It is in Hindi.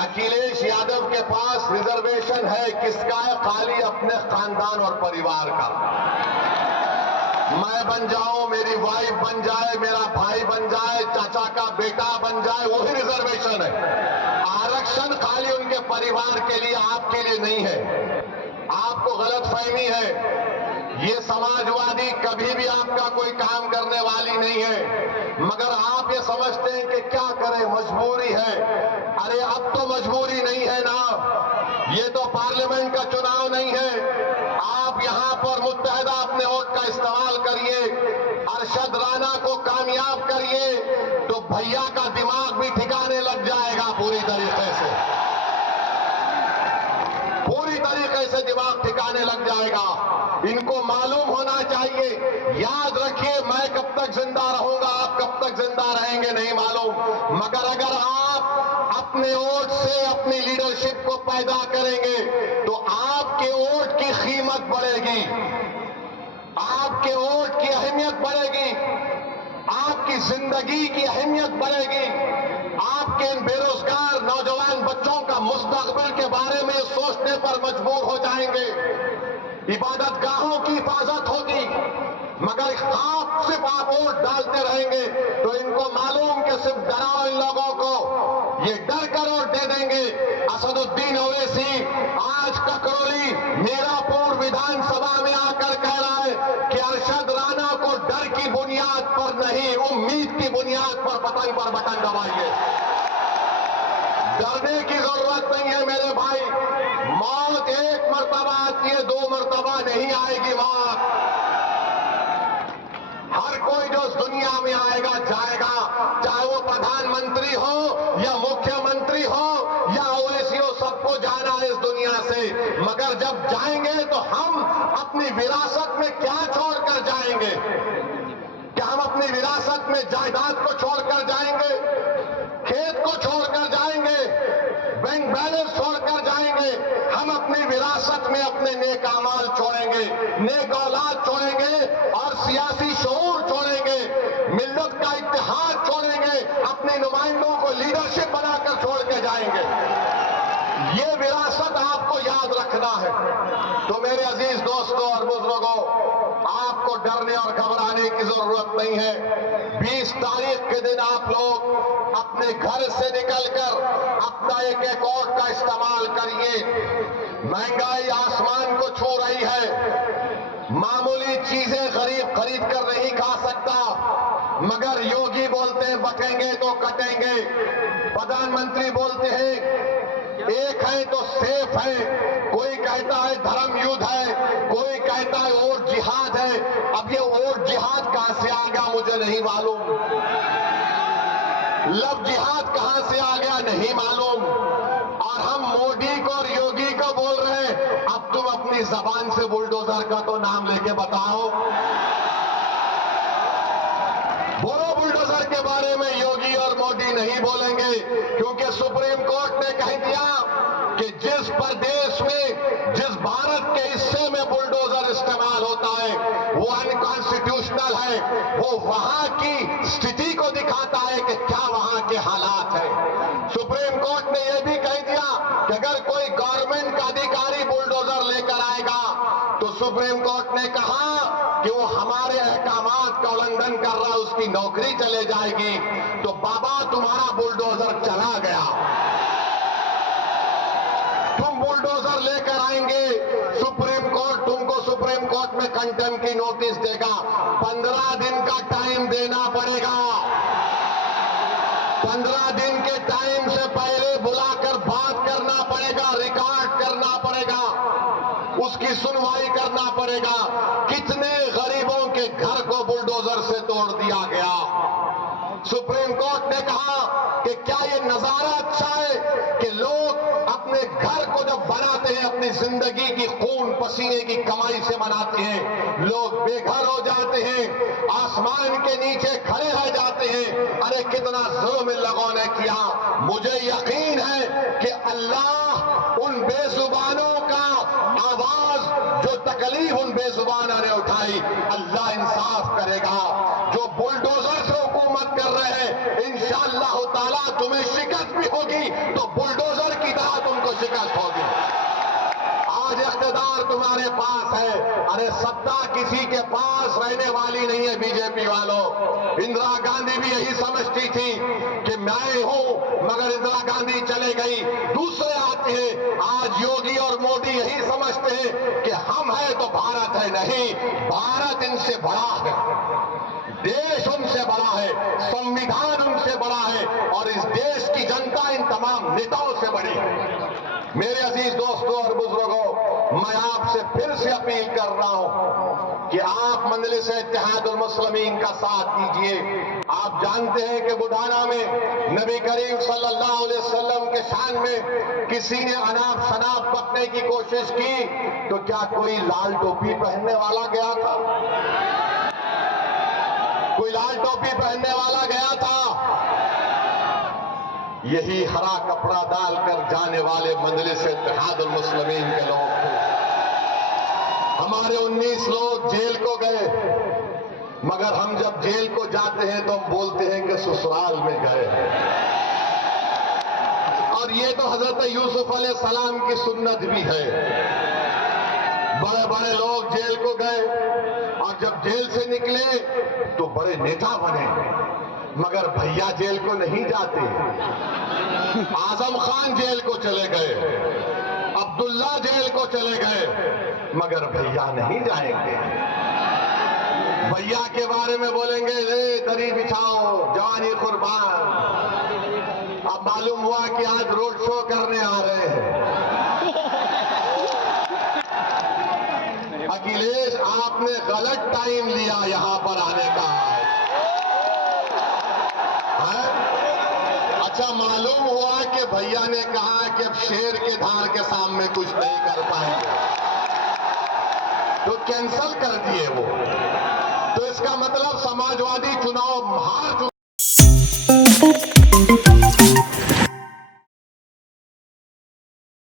अखिलेश यादव के पास रिजर्वेशन है, किसका है? खाली अपने खानदान और परिवार का। मैं बन जाऊं, मेरी वाइफ बन जाए, मेरा भाई बन जाए, चाचा का बेटा बन जाए, वही रिजर्वेशन है। आरक्षण खाली उनके परिवार के लिए, आपके लिए नहीं है। आपको गलतफहमी है। ये समाजवादी कभी भी आपका कोई काम करने वाली नहीं है, मगर आप ये समझते हैं कि क्या करें, मजबूरी है। अरे अब तो मजबूरी नहीं है ना, ये तो पार्लियामेंट का चुनाव नहीं है। आप यहां पर मुत्तहदा अपने वोट का इस्तेमाल करिए, अरशद राणा को कामयाब करिए, तो भैया का दिमाग भी ठिकाने लग जाएगा पूरी तरीके से, पूरी तरीके से दिमाग ठिकाने लग जाएगा। इनको मालूम होना चाहिए। याद रखिए, मैं कब तक जिंदा रहूंगा, आप कब तक जिंदा रहेंगे नहीं मालूम, मगर अगर आप अपने वोट से अपनी लीडरशिप को पैदा करेंगे तो आपके वोट की कीमत बढ़ेगी, आपके वोट की अहमियत बढ़ेगी, आपकी जिंदगी की अहमियत बढ़ेगी। आपके इन बेरोजगार नौजवान बच्चों का मुस्तकबिल के बारे में सोचने पर मजबूर हो जाएंगे। इबादतगाहों की हिफाजत होगी, मगर सिर्फ आप वोट डालते रहेंगे तो इनको मालूम कि सिर्फ डराओ इन लोगों को, ये डर कर वोट दे देंगे। असदुद्दीन ओवैसी आज ककरौली मीरापुर विधानसभा में आकर कह रहा है कि अरशद राणा को डर की बुनियाद पर नहीं, उम्मीद की बुनियाद पर पतंग पर बटन दबाइए। डरने की जरूरत नहीं है मेरे भाई। मौत एक मर्तबा आती है, दो मर्तबा नहीं आएगी मौत। हर कोई जो इस दुनिया में आएगा जाएगा, चाहे वो प्रधानमंत्री हो या मुख्यमंत्री हो या ओवैसी हो, सबको जाना है इस दुनिया से। मगर जब जाएंगे तो हम अपनी विरासत में क्या छोड़कर जाएंगे? क्या हम अपनी विरासत में जायदाद को छोड़कर जाएंगे, खेत को छोड़कर जाएंगे, बैंक बैलेंस छोड़कर जाएंगे? हम अपनी विरासत में अपने नेक अमाल छोड़ेंगे, नेक औलाद छोड़ेंगे और सियासी शऊर छोड़ेंगे, मिल्लत का इत्तेहाद छोड़ेंगे, अपने नुमाइंदों को लीडरशिप बनाकर छोड़ के जाएंगे। ये विरासत आपको याद रखना है। तो मेरे अजीज दोस्तों और बुजुर्गों, आपको डरने और घबराने की जरूरत नहीं है। 20 तारीख के दिन आप लोग अपने घर से निकलकर अपना एक वोट का इस्तेमाल करिए। महंगाई आसमान को छू रही है, मामूली चीजें गरीब खरीद कर नहीं खा सकता, मगर योगी बोलते हैं बकेंगे तो कटेंगे, प्रधानमंत्री बोलते हैं एक है तो सेफ है, कोई कहता है धर्म युद्ध है, कोई कहता है और जिहाद है। अब ये और जिहाद कहां से आ गया मुझे नहीं मालूम, लव जिहाद कहां से आ गया नहीं मालूम। और हम मोदी को और योगी को बोल रहे हैं, अब तुम अपनी जबान से बुलडोजर का तो नाम लेके बताओ। बोलो बुलडोजर के बारे में योगी और मोदी नहीं बोलेंगे, क्योंकि सुप्रीम कोर्ट ने कह दिया कि जिस प्रदेश में, जिस भारत के हिस्से में बुलडोजर इस्तेमाल होता है वो अनकॉन्स्टिट्यूशनल है। वो वहां की स्थिति को दिखाता है कि क्या वहां के हालात है। सुप्रीम कोर्ट ने यह भी कह दिया कि अगर कोई गवर्नमेंट का अधिकारी बुलडोजर लेकर आएगा तो सुप्रीम कोर्ट ने कहा कि वो हमारे अहकामात का उल्लंघन कर रहा है, उसकी नौकरी चले जाएगी। तो बाबा तुम्हारा बुलडोजर चला गया, तुम बुलडोजर लेकर आएंगे, सुप्रीम कोर्ट तुमको सुप्रीम कोर्ट में कंटेम्प्ट की नोटिस देगा। 15 दिन का टाइम देना पड़ेगा, 15 दिन के टाइम से पहले बुलाकर बात करना पड़ेगा, रिकॉर्ड करना पड़ेगा, उसकी सुनवाई करना पड़ेगा। कितने गरीबों के घर को बुलडोजर से तोड़ दिया गया। सुप्रीम कोर्ट ने कहा कि क्या ये नजारा अच्छा है कि लोग अपने घर को जब बनाते हैं, अपनी जिंदगी की खून पसीने की कमाई से बनाते हैं, लोग बेघर हो जाते हैं, आसमान के नीचे खड़े रह जाते हैं। अरे कितना जुल्म इन लोगों ने किया। मुझे यकीन है कि अल्लाह उन बेजुबानों का आवाज, जो तकलीफ उन बेजुबानों ने उठाई, अल्लाह इंसाफ करेगा। जो बुलडोजर से हुकूमत कर रहे हैं, इंशाअल्लाह ताला तुम्हें शिकस्त भी होगी तो बुलडोजर शिकस्त होगी। आज इख्तिदार तुम्हारे पास है, अरे सत्ता किसी के पास रहने वाली नहीं है। बीजेपी वालों, इंदिरा गांधी भी यही समझती थी कि मैं हूं, मगर इंदिरा गांधी चले गई, दूसरे आते हैं। आज योगी और मोदी यही समझते हैं कि हम हैं तो भारत है। नहीं, भारत इनसे बड़ा है, देश उनसे बड़ा है, संविधान उनसे बड़ा है, और इस देश की जनता इन तमाम नेताओं से बड़ी है। मेरे अजीज दोस्तों और बुजुर्गों, मैं आपसे फिर से अपील कर रहा हूं कि आप मजलिस इत्तेहादुल मुस्लिमीन का साथ दीजिए। आप जानते हैं कि बुढ़ाना में नबी करीम सल्लल्लाहु अलैहि वसल्लम के शान में किसी ने अनाप शनाप बकने की कोशिश की तो क्या कोई लाल टोपी पहनने वाला गया था? कोई लाल टोपी पहनने वाला गया था? यही हरा कपड़ा डालकर जाने वाले मजलिस इत्तेहादुल मुस्लिमीन के लोग थे। हमारे 19 लोग जेल को गए, मगर हम जब जेल को जाते हैं तो हम बोलते हैं कि ससुराल में गए। और ये तो हजरत यूसुफ अलैहिस्सलाम की सुन्नत भी है। बड़े बड़े लोग जेल को गए और जब जेल से निकले तो बड़े नेता बने, मगर भैया जेल को नहीं जाते। आजम खान जेल को चले गए, अब्दुल्ला जेल को चले गए, मगर भैया नहीं जाएंगे। भैया के बारे में बोलेंगे रे दरी बिछाओ जवानी कुर्बान। अब मालूम हुआ कि आज रोड शो करने आ रहे हैं। अखिलेश, आपने गलत टाइम लिया यहां पर आने का। अच्छा, मालूम हुआ कि भैया ने कहा कि अब शेर के धार के सामने कुछ नहीं कर पाएंगे, तो कैंसल कर दिए वो। तो इसका मतलब समाजवादी चुनाव हार चुके।